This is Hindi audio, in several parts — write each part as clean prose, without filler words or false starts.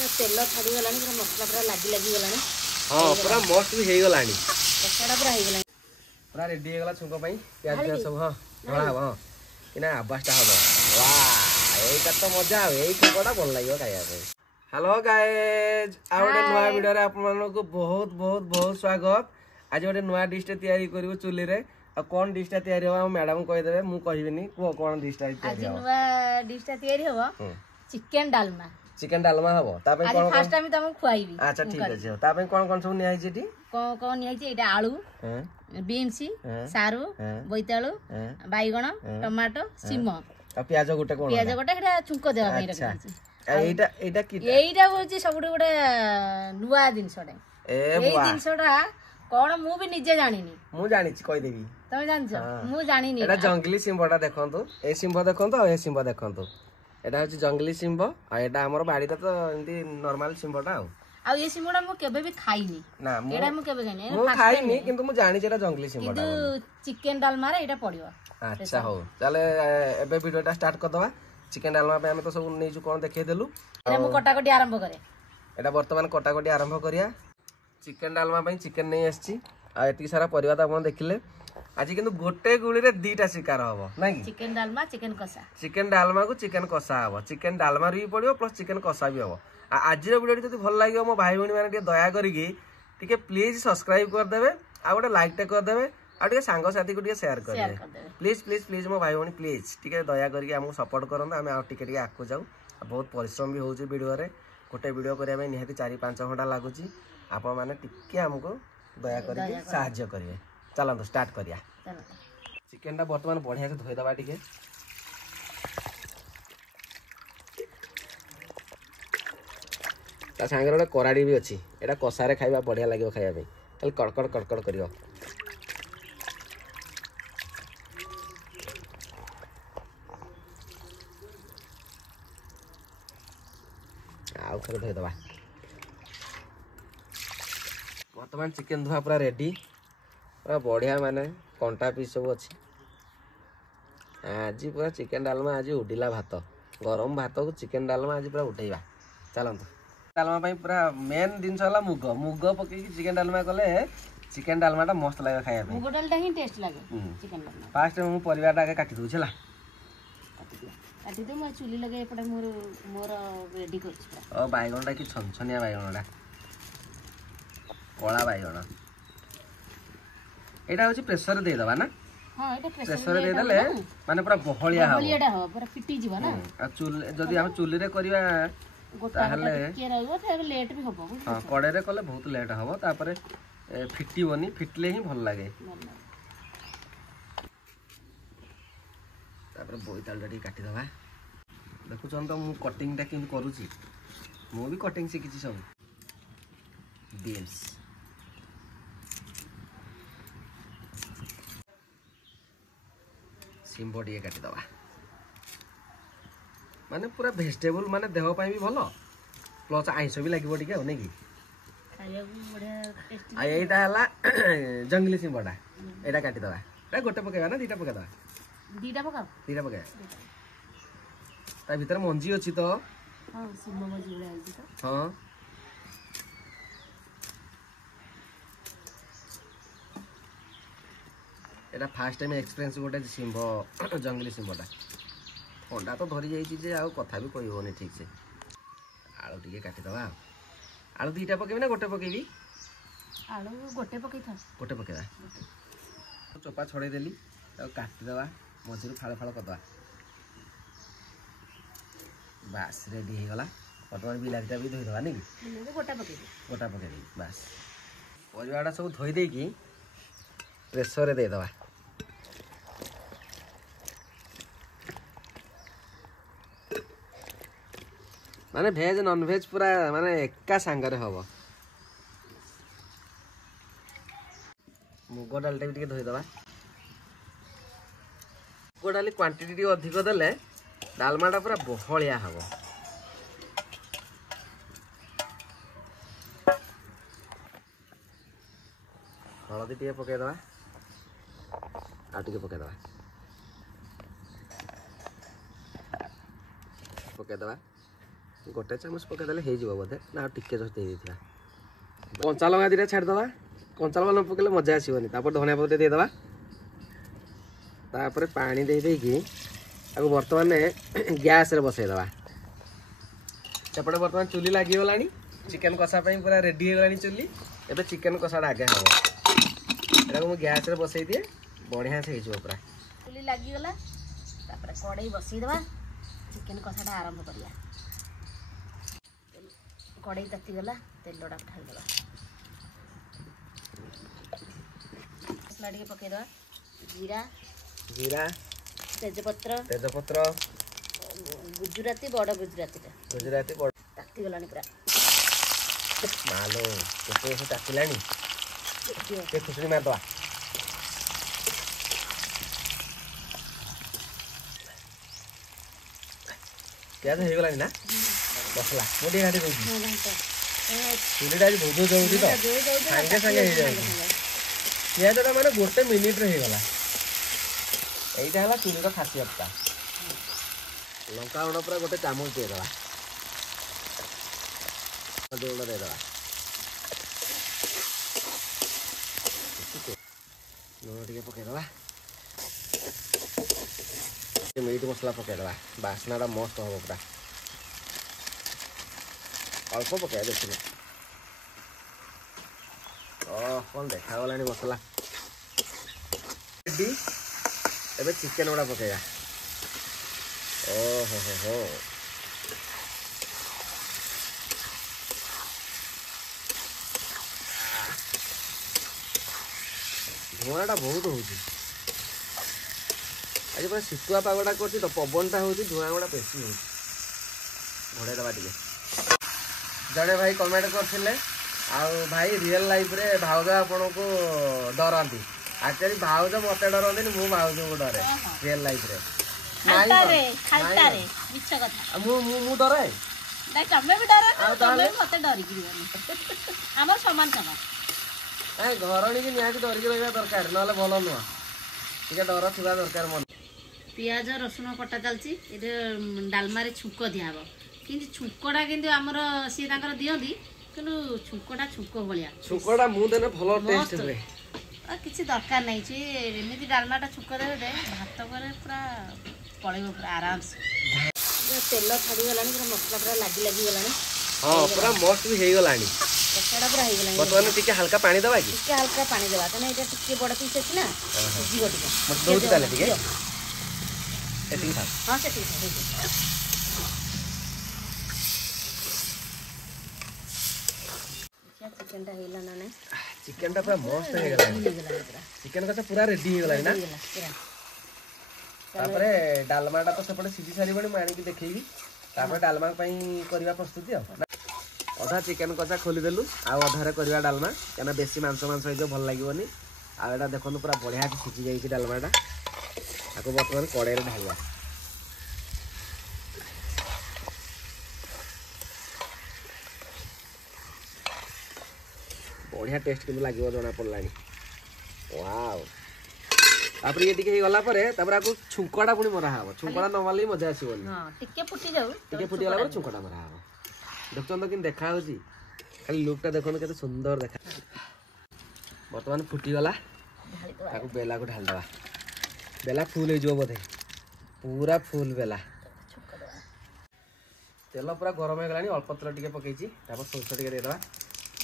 तेल छाड़ी गलानी पूरा मसला पूरा लगी गलानी हां पूरा मस्त भी हेई गलानी कसाड़ा पूरा हेई गलानी पूरा रेडी हे गला छुंको पई प्याज प्याज सब हां ढळा हबो हां किना आवाजटा हबो वाह एटा तो मजा आवे एई छुंकोटा बोल लागियो खाया पे हेलो गाइस आ गोटे नया वीडियो रे आपन मानको को बहुत बहुत बहुत स्वागत आज गोटे नया डिश टे तयारी करिवो चुली रे आ कोन डिश टा तयारी हो मैडम कहि देबे मु कहिबेनी को कोन डिश टा तयारी हो आज नया डिश टा तयारी हो चिकन डालमा हबो ता पे कोन फर्स्ट टाइम तुम खुआइबी अच्छा ठीक अछि ता पे कोन सब नियाइ जेटी कोन नियाइ जे एटा आलू बीन्स सारू बोइतालू बाइगण टमाटो सिम आ प्याज गोटे एटा छुंको देबा पे रखा एटा एटा की एटा होची सबुड गोटे नुवा जिंसडे ए जिंसडा कोन मु भी निजे जानिनी मु जानि छी कहि देबी तमे जानछ मु जानिनी एटा जंगली सिंबडा देखंतु ए सिंब देखंतु ए सिंब देखंतु एटा होची जंगली सिंब आ एटा हमर बाड़ी त एंती नॉर्मल सिंबडा आ ये सिंबडा मु केबे भी खाइनी ना एटा मु केबे खाइनी मु खाइनी किंतु मु जानि जेटा जंगली सिंबडा किंतु चिकन डालमा रे एटा पडियो अच्छा हो चले एबे वीडियोटा स्टार्ट कर दवा चिकन डालमा पे हम तो सब नेजु कोन देखै देलु एटा मु कटाकटी आरंभ करे एटा वर्तमान कटाकटी आरंभ करिया चिकन डालमा पे चिकन नै आछि आ एति सारा परिवा त आपण देखिले आज किंतु गोटे गुळी रे दीटा शिकार हबो नै चिकन डालमा चिकन कसा चिकन डालमा को चिकन कसा हबो चिकन डालमा री पडियो प्लस चिकन कसा भी हबो आज रे वीडियो जदी भल लागियो मो भाई बहनी माने के दया करिके टिके प्लीज सब्सक्राइब कर देबे आ गोटे लाइक टे कर देबे आ टिके संग साथी को टिके शेयर कर देबे प्लीज प्लीज प्लीज मो भाई बहनी प्लीज टिके दया करिके हमको सपोर्ट करन हम आ टिके टिके आकु जाऊ बहुत परिश्रम भी होउची वीडियो रे गोटे वीडियो करिया में निहाती 4-5 घंटा लागुची आपण माने टिके हमको दया करिके सहायता करिवे चलंतो स्टार्ट करिया चिकन टा वर्तमान बढ़िया से धोई दबा टिके ता सांगे रे कराडी भी अछि एटा कसारे खाइबा बढ़िया लागियो खाइबा पे खाली कड़कड़ कड़कड़ करियो आउ थरे धोई दबा वर्तमान चिकन धुआ पूरा रेडी पूरा बढ़िया माने कंटा पीस सब अच्छी आज पूरा चिकन डालमा आज उडिला भात गरम भात को चिकन डालमा आज पूरा उठेबा चलंतु डालमा पई पूरा मेन दिन छला मुग मुग पके चिकन डालमा कले चिकन डालमाटा मस्त लागे खाया पे मुग डालटा ही टेस्ट लागे चिकन डालमा फास्ट मु परिवारटा आगे काटी दूछला काटी दे म चुली लगे एपटे मोर रेडी करछ ओ बाइगणटा की छनछनिया बाइगणटा कोला बाइगण एटा होची प्रेशर दे दबा ना हां एटा प्रेशर दे दले माने पूरा बहलिया हो पूरा फिटी जीव ना आ चुल जदी हम चुली रे करिवा ताहले के रहबो त लेट भी होबो हां कड़े रे कले बहुत लेट हबो तापरे फिटीबोनी फिटले ही भल लागे तापरे बोइताल डडी काटी दबा देखु छन त मु कटिंग टा किन करूची मु भी कटिंग सिकिची सब बीन्स सिंबो टिके काटी दबा माने पूरा वेजिटेबल माने देह पाई भी भलो प्लस आइंस भी लागिबो टिके हो नै की खाया बढ़िया टेस्टी आ एटा हला जंगली सिंबोटा एटा काटी दबा ए गोटे पकेबा ना दीटा पके दबा दीटा पके ता भीतर मंजी अछि तो हां सिम मंजी उड़ा आइछि तो हां एटा फर्स्ट टाइम एक्सपीरियंस गोटे सिंबो जंगली सिंबोटा अंडा तो धरी जाइछि जे आ कथा भी कहि होनी ठीक से आलू टिके काटी दबा आलू दीटा पकेबी ना गोटे पकेबी आलू गोटे पके था गोटे पकेदा चोपा छड़े देली तो काटी दबा मझिरु फाळ फाळ कर दबा बस रेडी हे गला वर्तमान बिलाटा भी धोई दबा नै गोटा पकेबी बस परिवाटा सब धोई दे की प्रेशर रे दे दबा माने भेज नॉन भेज पूरा माने एका सांगरे हबो मुग डालटा भी धोई दबा मुग डाली क्वांटिटी अधिक देले डालमाटा पूरा बहलिया हबो हलदी टिके पके दबा आ टिके पके दबा गोटे चामच पकईदे हो बोधे ना टिके जस्ट दे कंचा लगा दीटा छाड़दे कंचा लगा न पकड़े मजा आसोनी धनिया पत्र देदेबा तापर पानी देदेकि बर्तमान गैस रे बसईदेवा सेपटे बर्तमान चुली लगिगला चिकेन कषा पूरा रेडी हो चुली एबे चिकेन कषाटा आगे हम एटा गैस रे बसई दिए बढ़िया से हो पूरा चुली लगिगला कड़े बसईदेवा चिकेन कषाटा आरंभ करिया कड़े तातीगला तेलटा ढालदेवा मसला टे पकईदेवा जीरा जीरा तेजपत्र गुजराती बड़ गुजराती बड़ तातीगला पूरा मालो केते तातिलानी ये खुशरी मारदवा प्याज हो गलानी ना मसला मोटी घाटी दूसरी चुलीटा आज भोज जाऊँगी तो सागे सागे हो जाए पियाजटा मैंने गोटे मिनिट रे हो गला यहीटा है चुलीर खासियतटा लंका गुंड पूरा गोटे चामच देदेवा गुंड देदेवा लुण टे पकईदेवा मीट मसला पकईदेवा बास्नाटा मस्त हम पूरा अल्प पकड़ा देखिए कौन देखा मसला रेडी एबे चिकेन गुड़ा पकईया ओहो हो धुआटा बहुत हो आज पूरा शीतुआ पागटा कर तो पवनटा हो धुआं गुड़ा बेसी हो घोड़े दबा टे जड़े भाई कमेंट करते भाई रियल लाइफ रे भाउज आपन को डरती एक्चुअली भाउज मत डरती मु भाउज को डरे रियल लाइफ रे घरणी की निहाती डरिक रहा दरकार ना भल नुह टे डर थी दरकार मन पियाज रसुण कटा चलती डालमा छुंक दिहब कि छुंकटा कि आमर सी दिखती कि छुंकटा छुंक भाया छुंकटा मुझे भल टेस्ट हुए किसी दरकार नहीं एमती डालमाटा छुंक दे भात करे पूरा पड़े पूरा आराम से तेल छाड़ीगला पूरा मसला पूरा लगी लगी गला हाँ पूरा मस्त भी हो गला कषाटा पूरा हो गला बर्तमान टिके हल्का पानी दबा कि टिके हल्का पानी देवा कहीं ये टिके बड़ पीस अच्छी ना सिझिब टिके दौड़ ताले टिके एटिंग था हां सेटिंग था चिकनटा हेला ना नहीं चिकनटा पूरा मस्त हो गला चिकन का पूरा रेडी हो गला ना तापरे डालमाटा तो सेपटे सीझी सारी बणी मानी की देखैबी तापरे डालमा पई करबा प्रस्तुति अधा चिकेन कचा खोलीदेलु आधारे करवा डालमा क्या बेसी मांस मांस हो भल लगे आटा देखो पूरा बढ़िया सीझी जाइए डालमाटा आपको बर्तमान कड़े ढालवा बढ़िया टेस्ट कि लगे जना पड़ा वाव तापर ये टिके गला परे तापर आपको छुंकड़ा पुणी मरा हबो छुंकड़ा न मारले मजा आसीबोनी हां टिके फुटी जाऊ टिके फुटी गला पर छुंकड़ा मरा हबो देखछन तो किन देखा होची खाली लुकटा देखन केते सुंदर देखा वर्तमान फुटी गला ताको बेला को ढाल दवा बेला फुल हो जो बोधे पूरा फुल बेला तेल पूरा गरम हो गलानी अल्प तेल टिके पकेची तापर सोरस टिके दे दवा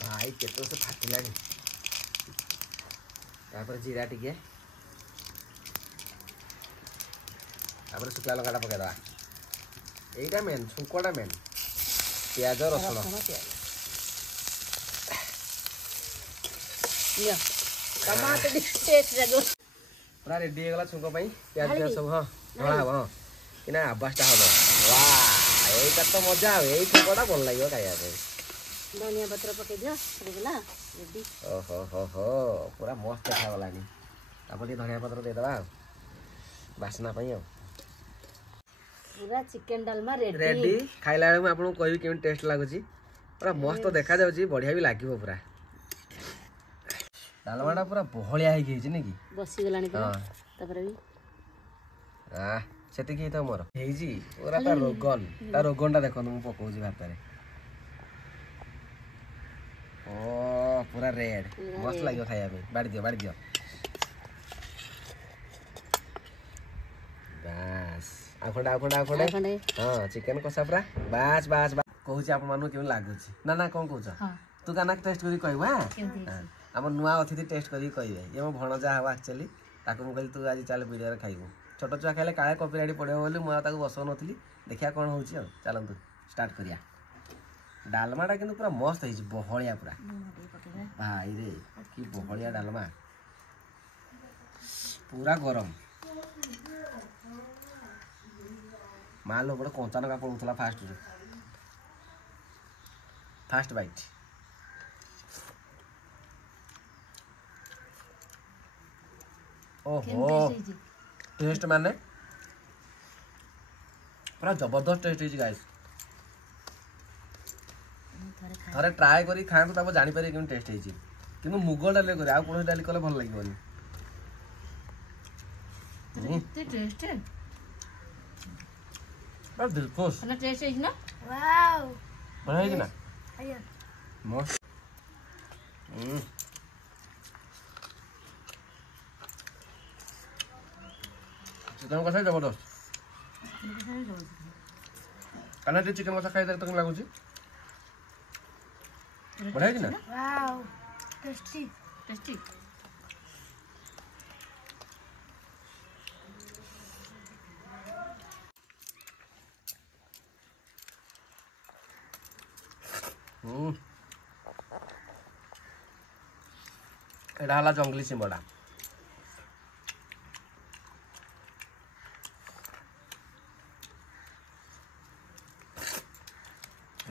भाई केतो से फाटिलानी तापर जीरा टिके तापर शुक्ला लंकाटा पकेदवा एटा मेन छुंकटा मेन प्याज रसुण पूरा रेडी हो गला छुंक पई प्याज प्याज सब हां ढला हबो हां किना आवाजटा हबो वाह एटा तो मजा आवे एई छुंकटा भल लागियो खाया पे धनिया पत्र पके दियो रेगला रेडी ओहो हो हो पूरा मस्त देखा गलानी तापर धनिया पत्र दे दबा बासना पई पूरा चिकन डालमा रेडी खाइला बेले आपको कहबी केम टेस्ट लागुची पूरा मस्त देखा जाउची बढ़िया भी लागिवो पूरा डालमाटा पूरा बहलिया हे गई छी ने की बसी गलानी पूरा तापर भी ସେତିକି ହେଇଥାଉ ମୋର ହେଇଛି ପୁରା ତା ରୋଗନଟା ଦେଖନ୍ତୁ ମୁଁ ପକଉଛି ଭାତରେ। ଓ ପୁରା ରେଡ୍ ମସ୍ତ ଲାଗିବ ଖାଇବା ପାଇଁ। ବାଡ଼ି ଦିଅ ବାସ୍ ଆଉ ଖଣ୍ଡେ ହଁ ଚିକେନ କଷା ପୁରା ବାସ୍ କହୁଛି ଆପଣମାନଙ୍କୁ କେମିତି ଲାଗୁଛି ନା କଣ କହୁଛ? ତୁ କାନା ଟେଷ୍ଟ କରିକି କହିବୁ। ଆମ ନୂଆ ଅତିଥି ଟେଷ୍ଟ କରିକି କହିବେ। ଇଏ ମୋ ଭଣଜା ହବ ଆକ୍ଚୁଆଲି। ତାକୁ ମୁଁ କହିଲି ତୁ ଆଜି ଚାଲ ଭିଡ଼ିଓରେ ଖାଇବୁ। ଛୋଟ ଛୁଆ ଖାଇଲେ କାଳେ କପିରାଇଟ୍ ପଡ଼ିବ ବୋଲି ମୁଁ ଆଉ ତାକୁ ବସଉନଥିଲି। ଦେଖିବା କ'ଣ ହେଉଛି ଆଉ। ଚାଲନ୍ତୁ ଷ୍ଟାର୍ଟ କରିବା। ଡାଲମାଟା କିନ୍ତୁ ପୁରା ମସ୍ତ ହେଇଛି, ବହଳିଆ ପୁରା। ଭାଇରେ କି ବହଳିଆ ଡାଲମା, ପୁରା ଗରମ। ମା ଲୋ ଗୋଟେ କଞ୍ଚା ଲଙ୍କା ପଡ଼ୁଥିଲା ଫାଷ୍ଟ ବାଇଟ୍। ଓହୋ ଟେଷ୍ଟ ମାନେ ପୁରା ଜବରଦସ୍ତ ଟେଷ୍ଟ ହେଇଛି ଗାଇସ୍। ଥରେ ଟ୍ରାଏ କରି ଖାଆନ୍ତୁ, ତାପରେ ଜାଣିପାରିବେ କେମିତି ଟେଷ୍ଟ ହେଇଛି। କିନ୍ତୁ ମୁଗ ଡାଲି କରି ଆଉ କୌଣସି ଡାଲି କଲେ ଭଲ ଲାଗିବନି। ଚିକେନ କଷା ଜବରଦସ୍ତ। କାନା ଟିକେ ଚିକେନ କଷା ଖାଇଦେଲେ ତ କେମିତି ଲାଗୁଛି? ବଢିଆ ହେଇଛି ନା? ଏଇଟା ହେଲା ଜଙ୍ଗଲି ଶିମ୍ବଟା।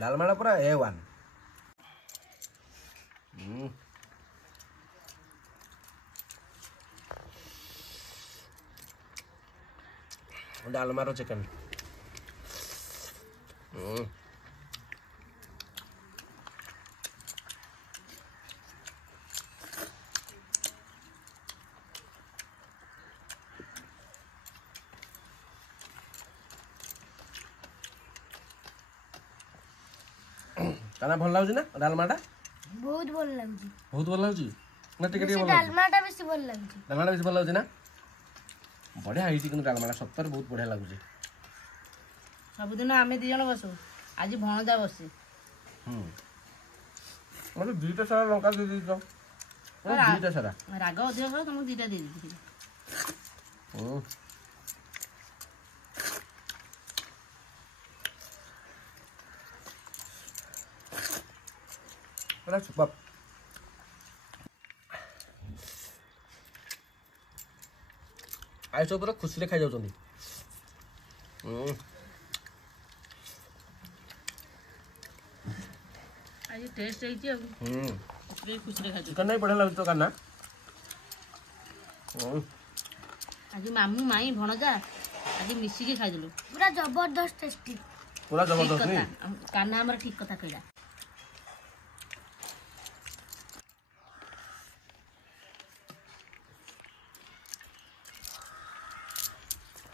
ଡାଲମାଟା ପୁରା A1। ଡାଲମାର ଚିକେନ କାନା ଭଲ ଲାଗୁଛି ନା ଡାଲମାଟା? ବହୁତ ଭଲ ଲାଗୁଛି। ବହୁତ ଭଲ ଲାଗୁଛି ନା ଟିକେ ଟିକେ ଭଲ ଲାଗୁଛି? ଡାଲମାଟା ବେଶୀ ଭଲ ଲାଗୁଛି। ଡାଲମାଟା ବେଶୀ ଭଲ ଲାଗୁଛି ନା? ବଢିଆ ହେଇଛି କିନ୍ତୁ ଡାଲମାଟା ସତରେ ବହୁତ ବଢିଆ ଲାଗୁଛି। ସବୁଦିନ ଆମେ 2 ଜଣ ବସୁ, ଆଜି ଭଣଜା ବସେ। ମତେ 2ଟା ସାରା ଲଙ୍କା ଦେଇ ଦେଇଛ। 2ଟା ସାରା ରାଗ ଅଧିକ ଖାଉ, ତମକୁ 2ଟା ଦେଇ ଦେଇଥିଲି। ସୁପର୍। ଆଇସ ପୁରା ଖୁସିରେ ଖାଇଯାଉଛନ୍ତି। ଆଜି ଟେଷ୍ଟ ହେଇଛି ଆଉ ଖୁସିରେ ଖାଇଛୁ। ଚିକେନ ବଢିଆ ଲାଗୁଛି ତ କାନା। ଆଜି ମାମୁଁ ମାଇଁ ଭଣଜା ଆଜି ମିଶିକି ଖାଇଦେଲୁ। ପୁରା ଜବରଦସ୍ତ ଟେଷ୍ଟି। ପୁରା ଜବରଦସ୍ତ। କାନା ଆମର ଠିକ କଥା କହିଲା।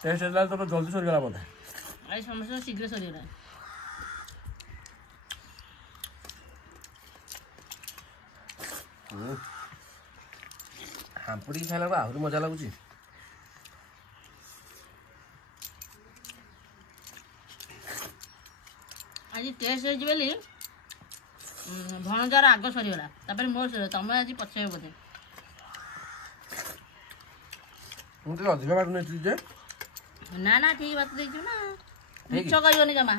ଟେଷ୍ଟ ହେଲା ତ ଜଲ୍ଦି ସରିଗଲା ବୋଧେ। ଆଜି ସମସ୍ତଙ୍କ ଶୀଘ୍ର ସରିଗଲା। ହାମ୍ପୁଡ଼ିକି ଖାଇଲାକୁ ଆହୁରି ମଜା ଲାଗୁଛି। ଆଜି ଟେଷ୍ଟ ହେଇଛି ବୋଲି ଭଣଜାର ଆଗ ସରିଗଲା, ତାପରେ ମୋର ସରିଗଲା। ତମେ ଆଜି ପଛେଇବ ବୋଧେ। ମୁଁ ଟିକେ ଅଧିକ ବାଟ ନେଇଥିଲି ଯେ। ନା ଠିକ ବାତ ଦେଇଛୁ ନା, ମିଛ କହିବନି ଜମା।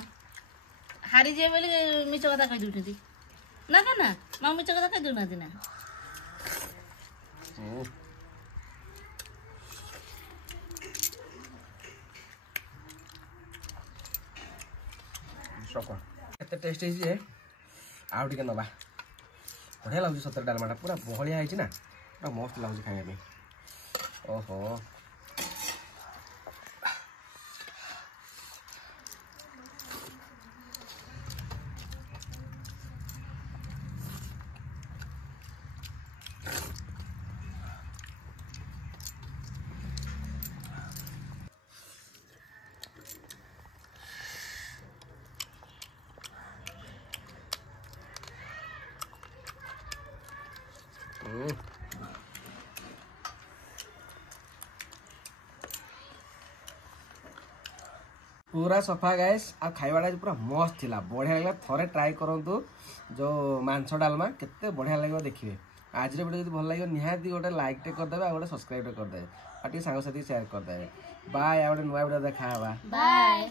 ହାରିଯିବେ ବୋଲି ମିଛ କଥା କହିଦେଉଛନ୍ତି ନା ମା ମିଛ କଥା କହିଦେଉନାହାନ୍ତି ନା। କେତେ ଟେଷ୍ଟ ହେଇଛି ଯେ ଆଉ ଟିକେ ନବା। ବଢ଼ିଆ ଲାଗୁଛି ସତରେ ଡାଲମାଟା, ପୁରା ବହଳିଆ ହେଇଛି ନା, ପୁରା ମସ୍ତ ଲାଗୁଛି ଖାଇବା ପାଇଁ। ଓହୋ पूरा सफा गाइस आ खाइबाटा पूरा मस्त थिला बढ़िया लगा थरे ट्राई करंतु जो मांस डालमा केते बढ़िया लागो देखिए आज वीडियो जब भल लगे निहाती गोटे लाइक टे कर देबे आ गोटे सब्सक्राइब टे कर देबे आ टी सांग साथी शेयर कर देबे बाय आ गोटे नुवा वीडियो देखा बा बाय।